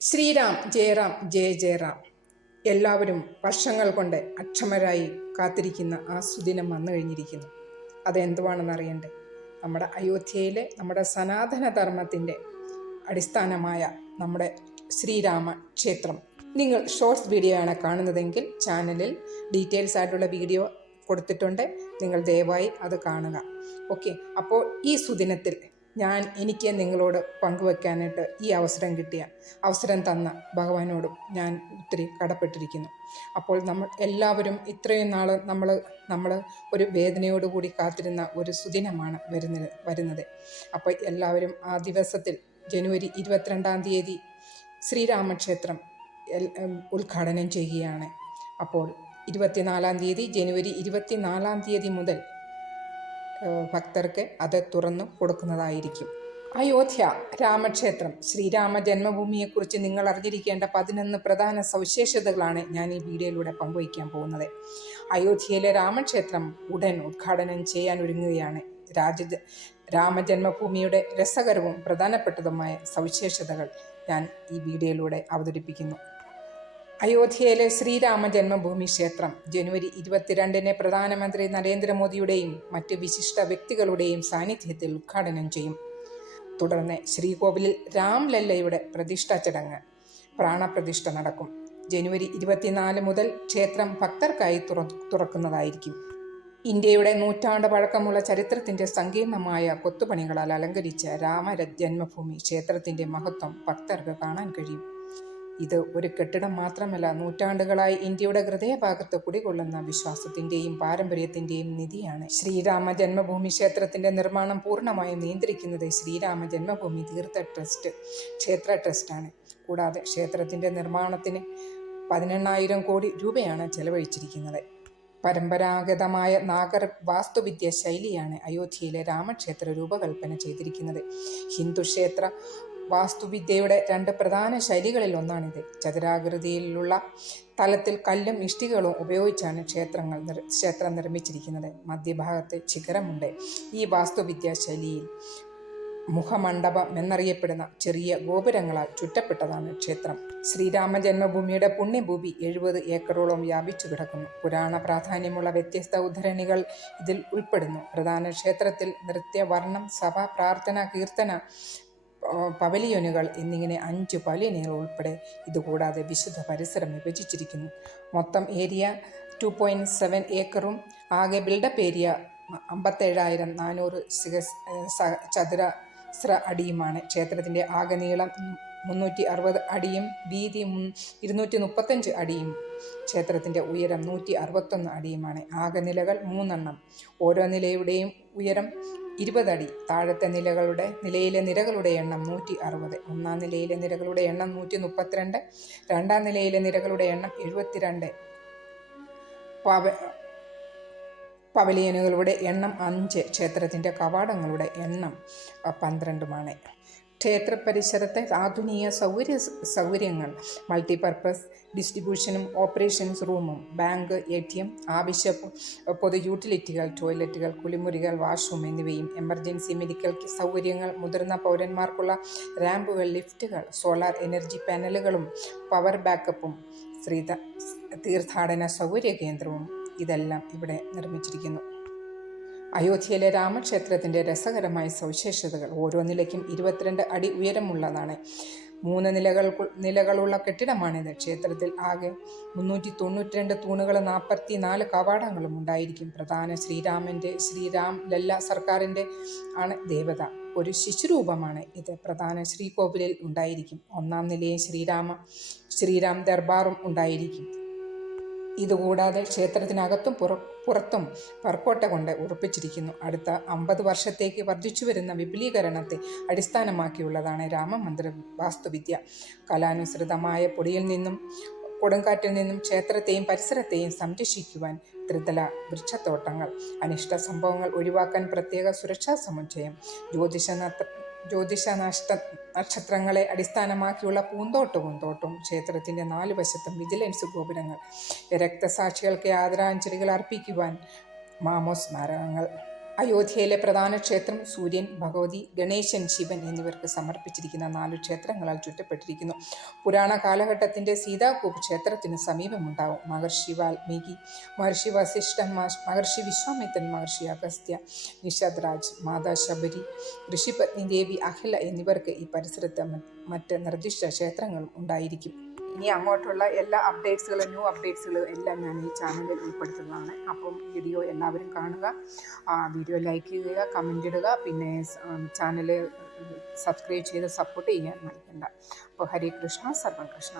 ശ്രീരാം ജയറാം ജയ ജയറാം. എല്ലാവരും വർഷങ്ങൾ കൊണ്ട് അക്ഷമരായി കാത്തിരിക്കുന്ന ആ സുദിനം വന്നു കഴിഞ്ഞിരിക്കുന്നു. അതെന്തുവാണെന്ന് അറിയണ്ടേ? നമ്മുടെ അയോധ്യയിലെ നമ്മുടെ സനാതന ധർമ്മത്തിന്റെ അടിസ്ഥാനമായ നമ്മുടെ ശ്രീരാമ ക്ഷേത്രം. നിങ്ങൾ ഷോർട്സ് വീഡിയോ ആണ് കാണുന്നതെങ്കിൽ ചാനലിൽ ഡീറ്റെയിൽസ് ആയിട്ടുള്ള വീഡിയോ കൊടുത്തിട്ടുണ്ട്. നിങ്ങൾ ദയവായി അത് കാണുക. ഓക്കെ അപ്പോൾ ഈ സുദിനത്തിൽ ഞാൻ എനിക്ക് നിങ്ങളോട് പങ്കുവെക്കാനായിട്ട് ഈ അവസരം കിട്ടിയ അവസരം തന്ന ഭഗവാനോടും ഞാൻ ഒത്തിരി കടപ്പെട്ടിരിക്കുന്നു. അപ്പോൾ നമ്മൾ എല്ലാവരും ഇത്രയും നാൾ നമ്മൾ നമ്മൾ ഒരു വേദനയോടുകൂടി കാത്തിരുന്ന ഒരു സുദിനമാണ് വരുന്നത് വരുന്നത്. അപ്പോൾ എല്ലാവരും ആ ദിവസത്തിൽ ജനുവരി ഇരുപത്തിരണ്ടാം തീയതി ശ്രീരാമക്ഷേത്രം ഉദ്ഘാടനം ചെയ്യുകയാണ്. അപ്പോൾ ഇരുപത്തിനാലാം തീയതി ജനുവരി ഇരുപത്തിനാലാം തീയതി മുതൽ ഭക്തർക്ക് അത് തുറന്നു കൊടുക്കുന്നതായിരിക്കും. അയോധ്യ രാമക്ഷേത്രം ശ്രീരാമ ജന്മഭൂമിയെക്കുറിച്ച് നിങ്ങൾ അറിഞ്ഞിരിക്കേണ്ട പതിനൊന്ന് പ്രധാന സവിശേഷതകളാണ് ഞാൻ ഈ വീഡിയോയിലൂടെ പങ്കുവയ്ക്കാൻ പോകുന്നത്. അയോധ്യയിലെ രാമക്ഷേത്രം ഉടൻ ഉദ്ഘാടനം ചെയ്യാൻ ഒരുങ്ങുകയാണ്. രാജ രാമജന്മഭൂമിയുടെ രസകരവും പ്രധാനപ്പെട്ടതുമായ സവിശേഷതകൾ ഞാൻ ഈ വീഡിയോയിലൂടെ അവതരിപ്പിക്കുന്നു. അയോധ്യയിലെ ശ്രീരാമ ജന്മഭൂമി ക്ഷേത്രം ജനുവരി ഇരുപത്തിരണ്ടിന് പ്രധാനമന്ത്രി നരേന്ദ്രമോദിയുടെയും മറ്റ് വിശിഷ്ട വ്യക്തികളുടെയും സാന്നിധ്യത്തിൽ ഉദ്ഘാടനം ചെയ്യും. തുടർന്ന് ശ്രീകോവിലിൽ രാംലല്ലയുടെ പ്രതിഷ്ഠാ ചടങ്ങ് പ്രാണപ്രതിഷ്ഠ നടക്കും. ജനുവരി ഇരുപത്തിനാല് മുതൽ ക്ഷേത്രം ഭക്തർക്കായി തുറ തുറക്കുന്നതായിരിക്കും. ഇന്ത്യയുടെ നൂറ്റാണ്ട് പഴക്കമുള്ള ചരിത്രത്തിന്റെ സങ്കീർണമായ കൊത്തുപണികളാൽ അലങ്കരിച്ച രാമര ജന്മഭൂമി ക്ഷേത്രത്തിന്റെ മഹത്വം ഭക്തർക്ക് കാണാൻ കഴിയും. ഇത് ഒരു കെട്ടിടം മാത്രമല്ല നൂറ്റാണ്ടുകളായി ഇന്ത്യയുടെ ഹൃദയഭാഗത്ത് കുടികൊള്ളുന്ന വിശ്വാസത്തിന്റെയും പാരമ്പര്യത്തിന്റെയും നിധിയാണ്. ശ്രീരാമ ജന്മഭൂമി ക്ഷേത്രത്തിന്റെ നിർമ്മാണം പൂർണമായും നിയന്ത്രിക്കുന്നത് ശ്രീരാമ ജന്മഭൂമി തീർത്ഥ ട്രസ്റ്റ് ക്ഷേത്ര ട്രസ്റ്റാണ്. കൂടാതെ ക്ഷേത്രത്തിന്റെ നിർമ്മാണത്തിന് പതിനെണ്ണായിരം കോടി രൂപയാണ് ചെലവഴിച്ചിരിക്കുന്നത്. പരമ്പരാഗതമായ നാഗർ വാസ്തുവിദ്യ ശൈലിയാണ് അയോധ്യയിലെ രാമക്ഷേത്ര രൂപകൽപ്പന ചെയ്തിരിക്കുന്നത്. ഹിന്ദു ക്ഷേത്ര വാസ്തുവിദ്യയുടെ രണ്ട് പ്രധാന ശൈലികളിൽ ഒന്നാണിത്. ചതുരാകൃതിയിലുള്ള തലത്തിൽ കല്ലും ഇഷ്ടികകളും ഉപയോഗിച്ചാണ് ക്ഷേത്രങ്ങൾ ക്ഷേത്രം നിർമ്മിച്ചിരിക്കുന്നത്. മധ്യഭാഗത്ത് ശിഖരമുണ്ട്. ഈ വാസ്തുവിദ്യാ ശൈലിയിൽ മുഖമണ്ഡപം എന്നറിയപ്പെടുന്ന ചെറിയ ഗോപുരങ്ങളാൽ ചുറ്റപ്പെട്ടതാണ് ക്ഷേത്രം. ശ്രീരാമ ജന്മഭൂമിയുടെ പുണ്യഭൂമി എഴുപത് ഏക്കറോളം വ്യാപിച്ചു കിടക്കുന്നു. പുരാണ പ്രാധാന്യമുള്ള വ്യത്യസ്ത ഉദ്ധരണികൾ ഇതിൽ ഉൾപ്പെടുന്നു. പ്രധാന ക്ഷേത്രത്തിൽ നൃത്യ വർണം സഭ പ്രാർത്ഥന കീർത്തന പവലിയനുകൾ എന്നിങ്ങനെ അഞ്ച് പവലിയനുകൾ ഉൾപ്പെടെ ഇതുകൂടാതെ വിശുദ്ധ പരിസരം വിഭജിച്ചിരിക്കുന്നു. മൊത്തം ഏരിയ ടു പോയിന്റ് സെവൻ ഏക്കറും ആകെ ബിൽഡപ്പ് ഏരിയ അമ്പത്തേഴായിരം നാനൂറ് സിഗസ് സ- ചതുരശ്ര അടിയുമാണ്. ക്ഷേത്രത്തിന്റെ ആകെ നീളം മുന്നൂറ്റി അറുപത് അടിയും വീതി ഇരുന്നൂറ്റി മുപ്പത്തഞ്ച് അടിയും ക്ഷേത്രത്തിന്റെ ഉയരം നൂറ്റി അറുപത്തൊന്ന് അടിയുമാണ്. ആകെ നിലകൾ മൂന്നെണ്ണം. ഓരോ നിലയുടെയും ഉയരം ഇരുപതടി. താഴത്തെ നിലകളുടെ നിലയിലെ നിരകളുടെ എണ്ണം നൂറ്റി അറുപത് ഒന്നാം നിലയിലെ നിരകളുടെ എണ്ണം നൂറ്റി മുപ്പത്തിരണ്ട് രണ്ടാം നിലയിലെ നിരകളുടെ എണ്ണം എഴുപത്തിരണ്ട്. പവ പവലിയനുകളുടെ എണ്ണം അഞ്ച്. ക്ഷേത്രത്തിന്റെ കവാടങ്ങളുടെ എണ്ണം പന്ത്രണ്ടുമാണ്. ക്ഷേത്ര പരിസരത്തെ ആധുനിക സൗകര്യ സൗകര്യങ്ങൾ മൾട്ടിപർപ്പസ് ഡിസ്ട്രിബ്യൂഷനും ഓപ്പറേഷൻസ് റൂമും ബാങ്ക് എ ടി എം ആവശ്യ പൊതു യൂട്ടിലിറ്റികൾ ടോയ്ലറ്റുകൾ കുളിമുറികൾ വാഷ്റൂം എന്നിവയും എമർജൻസി മെഡിക്കൽ സൗകര്യങ്ങൾ മുതിർന്ന പൗരന്മാർക്കുള്ള റാമ്പുകൾ ലിഫ്റ്റുകൾ സോളാർ എനർജി പാനലുകളും പവർ ബാക്കപ്പും ശ്രീത തീർത്ഥാടന സൗകര്യ കേന്ദ്രവും ഇതെല്ലാം ഇവിടെ നിർമ്മിച്ചിരിക്കുന്നു. അയോധ്യയിലെ രാമക്ഷേത്രത്തിന്റെ രസകരമായ സവിശേഷതകൾ. ഓരോ നിലയ്ക്കും ഇരുപത്തിരണ്ട് അടി ഉയരമുള്ളതാണ്. മൂന്ന് നിലകൾ നിലകളുള്ള കെട്ടിടമാണിത് ക്ഷേത്രത്തിൽ ആകെ മുന്നൂറ്റി തൊണ്ണൂറ്റിരണ്ട് തൂണുകളും നാൽപ്പത്തി നാല് കവാടങ്ങളും ഉണ്ടായിരിക്കും. പ്രധാന ശ്രീരാമന്റെ ശ്രീരാം ലല്ല സർക്കാരിന്റെ ആണ് ദേവത. ഒരു ശിശുരൂപമാണ് ഇത്. പ്രധാന ശ്രീകോവിലിൽ ഉണ്ടായിരിക്കും. ഒന്നാം നിലയിൽ ശ്രീരാമ ശ്രീരാം ദർബാറും ഉണ്ടായിരിക്കും. ഇതുകൂടാതെ ക്ഷേത്രത്തിനകത്തും പുറ പുറത്തും പർക്കോട്ട കൊണ്ട് ഉറപ്പിച്ചിരിക്കുന്നു. അടുത്ത അമ്പത് വർഷത്തേക്ക് വർദ്ധിച്ചു വരുന്ന വിപുലീകരണത്തെ അടിസ്ഥാനമാക്കിയുള്ളതാണ് രാമമന്ദിര വാസ്തുവിദ്യ. കലാനുസൃതമായ പൊടിയിൽ നിന്നും കൊടുങ്കാറ്റിൽ നിന്നും ക്ഷേത്രത്തെയും പരിസരത്തെയും സംരക്ഷിക്കുവാൻ ത്രിതല വൃക്ഷത്തോട്ടങ്ങൾ അനിഷ്ട സംഭവങ്ങൾ ഒഴിവാക്കാൻ പ്രത്യേക സുരക്ഷാ സമുച്ചയം ജ്യോതിഷ ജ്യോതിഷനാഷ്ട ജ്യോതിഷ നഷ്ട നക്ഷത്രങ്ങളെ അടിസ്ഥാനമാക്കിയുള്ള പൂന്തോട്ടവും തോട്ടും ക്ഷേത്രത്തിന്റെ നാല് വശത്തും വിജിലൻസ് ഗോപുരങ്ങൾ. രക്തസാക്ഷികൾക്ക് ആദരാഞ്ജലികൾ അർപ്പിക്കുവാൻ മാമോസ് സ്മാരകങ്ങൾ. അയോധ്യയിലെ പ്രധാന ക്ഷേത്രം സൂര്യൻ ഭഗവതി ഗണേശൻ ശിവൻ എന്നിവർക്ക് സമർപ്പിച്ചിരിക്കുന്ന നാല് ക്ഷേത്രങ്ങളാൽ ചുറ്റപ്പെട്ടിരിക്കുന്നു. പുരാണ കാലഘട്ടത്തിന്റെ സീതാകൂപ് ക്ഷേത്രത്തിന് സമീപമുണ്ടാവും. മഹർഷി വാൽമീകി മഹർഷി വസിഷ്ഠ മഹർഷി വിശ്വാമിത്രൻ മഹർഷി അഗസ്ത്യ നിഷദ്രാജ് മാതാ ശബരി ഋഷിപത്നി ദേവി അഖില എന്നിവർക്ക് ഈ പരിസരത്ത് മറ്റ് നിർദ്ദിഷ്ട ക്ഷേത്രങ്ങളും ഉണ്ടായിരിക്കും. ഇനി അങ്ങോട്ടുള്ള എല്ലാ അപ്ഡേറ്റ്സുകളും ന്യൂ അപ്ഡേറ്റ്സുകളും എല്ലാം ഞാൻ ഈ ചാനലിൽ ഉൾപ്പെടുത്തുന്നതാണ്. അപ്പം വീഡിയോ എല്ലാവരും കാണുക വീഡിയോ ലൈക്ക് ചെയ്യുക കമന്റ് ഇടുക പിന്നെ ചാനൽ സബ്സ്ക്രൈബ് ചെയ്ത് സപ്പോർട്ട് ചെയ്യാൻ മറക്കണ്ട അപ്പോൾ ഹരേ കൃഷ്ണ സർവം കൃഷ്ണ